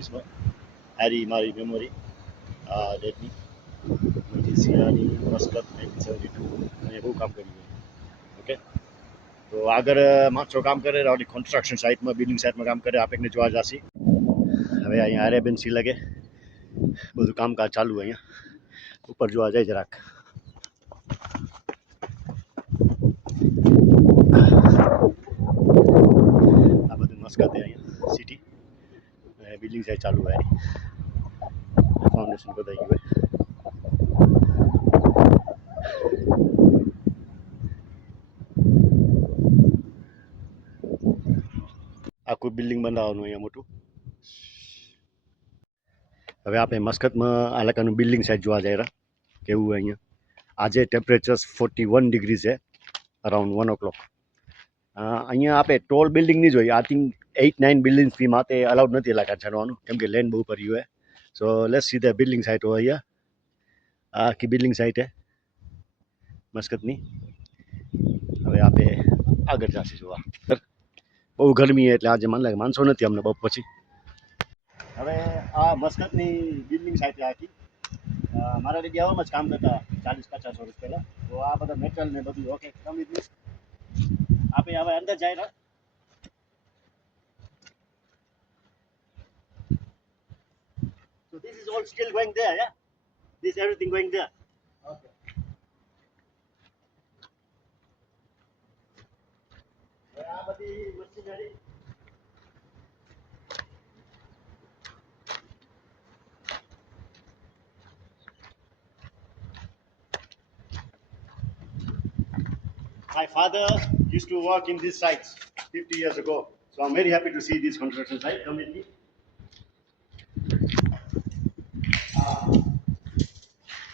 ડિગ્રીસમાં આરી મારી મેમોરી આ ડેટની 19 મસ્કત 1972 અને બહુ કામ કર્યું ઓકે તો આગળ માણસો કામ કરે કન્સ્ટ્રક્શન સાઇટમાં બિલ્ડિંગ સાઇટમાં કામ કરે આપણે જોવા જશી હવે અહીંયા આરેબેન્સી લાગે બધું કામકાજ ચાલુ અહીંયા ઉપર જોવા જાય જરાક આ બધું મસ્કત અહીંયા સિટી બિલ્ડિંગ સાઇટ ચાલુ હોય ફાઉન્ડેશન બધાઈ ગયું આખું બિલ્ડિંગ બનાવવાનું અહીંયા મોટું હવે આપણે મસ્કતમાં આ લકાનું બિલ્ડિંગ સાઇટ જોવા જઈ રહ્યા કેવું અહીંયા આજે ટેમ્પરેચર 41 ડિગ્રી છે અરાઉન્ડ 1 o'clock અહીંયા આપણે ટોલ બિલ્ડિંગ નહીં જોઈએ આઈ થિંક 8-9 બિલ્ડિંગ્સ ફી માટે અલાઉડ નથી લાગા ચડવાનું કેમ કે લેન્ડ બહુ પડ્યું હોય so let's see the building site હોય અહીંયા આ આખી બિલ્ડિંગ સાઇટ હે મસ્કતની હવે આપણે આગળ જશે જોવા બહુ ગરમી એટલે આજે મને લાગે માણસો નથી અમને બહુ પછી હવે આ મસ્કતની બિલ્ડિંગ સાઇટ આખી મારા રેડી આવવામાં જ કામ કરતા 40-50 વર્ષ પહેલાં તો આ બધા મેટલ ને બધું ઓકે કમ્પ્લીટ આપણે હવે અંદર જાય રહ્યા So this is all still going there, yeah? This everything going there. Okay. આ બધી machinery My father used to work in these sites 50 years ago. So I'm very happy to see this construction site. Come with me.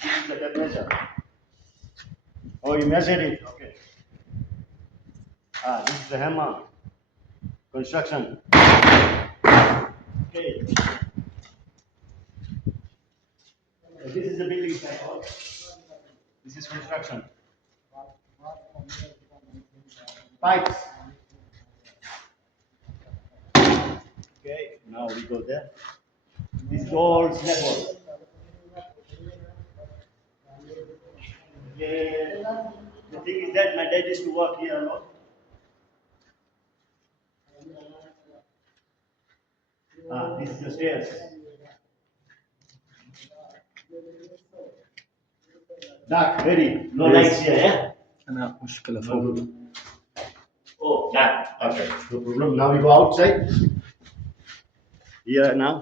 This is the temperature. Oh, you measured it. Okay. This is the hammer. Construction. Okay. So this is the building site. This is construction. Pipes. Okay, now we go there. This is all slab work. Yeah. The thing is that my dad used to work here a lot. This is the stairs. Dark, very. No lights here, yeah? أنا مشكلة No فوق. good. Oh, yeah. Okay, no problem. Now we go outside. Here now.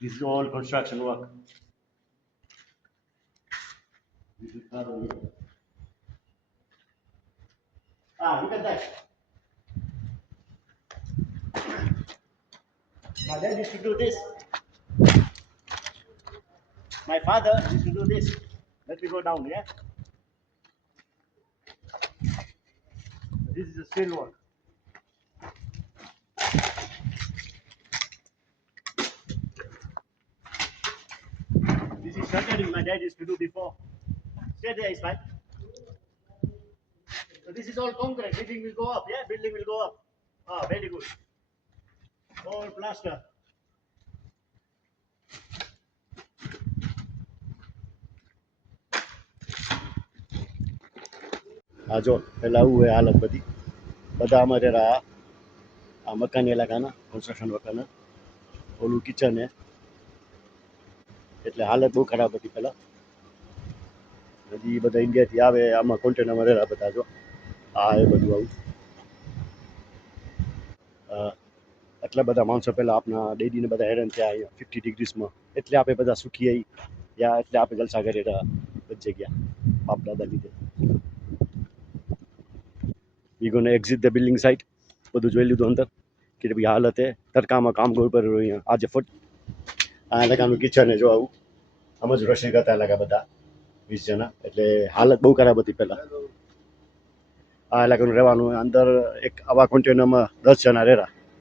This is all construction work. This is part of it. Look at that. My dad used to do this. My father used to do this. Let me go down, yeah? This is the steel work. This is shuttering my dad used to do before. Stay there, is fine. So this is all concrete. Building will go up, yeah? Building will go up. Very good. All plaster. જો પહેલાં આવું હોય હાલત બધી બધા અમારે આ મકાન ઇલાકાના કન્સ્ટ્રક્શન મકાના ઓલું કિચન હે એટલે હાલત બહુ ખરાબ હતી પહેલાં હજી બધા ઇન્ડિયાથી આવે આમાં કોન્ટેનરમાં રહેલા બધા જો એ બધું આવું આટલા બધા માણસો પહેલાં આપણા ડેડીને બધા હેરાન થયા અહીંયા 50 ડિગ્રીસમાં એટલે આપણે બધા સુખી આવી યા એટલે આપણે જલસા કરી રહ્યા બધી જગ્યા બાપ દાદા લીધે વી ગોને એક્ઝિટ ધ બિલ્ડિંગ સાઇટ બધું જોઈ લીધું અંદર કે ભાઈ હાલત હે તડકામાં કામ કરવું પડે અહીંયા આજે આ ઇલાકાનું કિચન હે જો આવું આમ જ રસોઈ કરતા ઇલાકા બધા 20 જણા એટલે હાલત બહુ ખરાબ હતી પહેલાં આ ઇલાકાનું રહેવાનું અંદર એક આવા કોન્ટેનરમાં 10 જણા રહેતા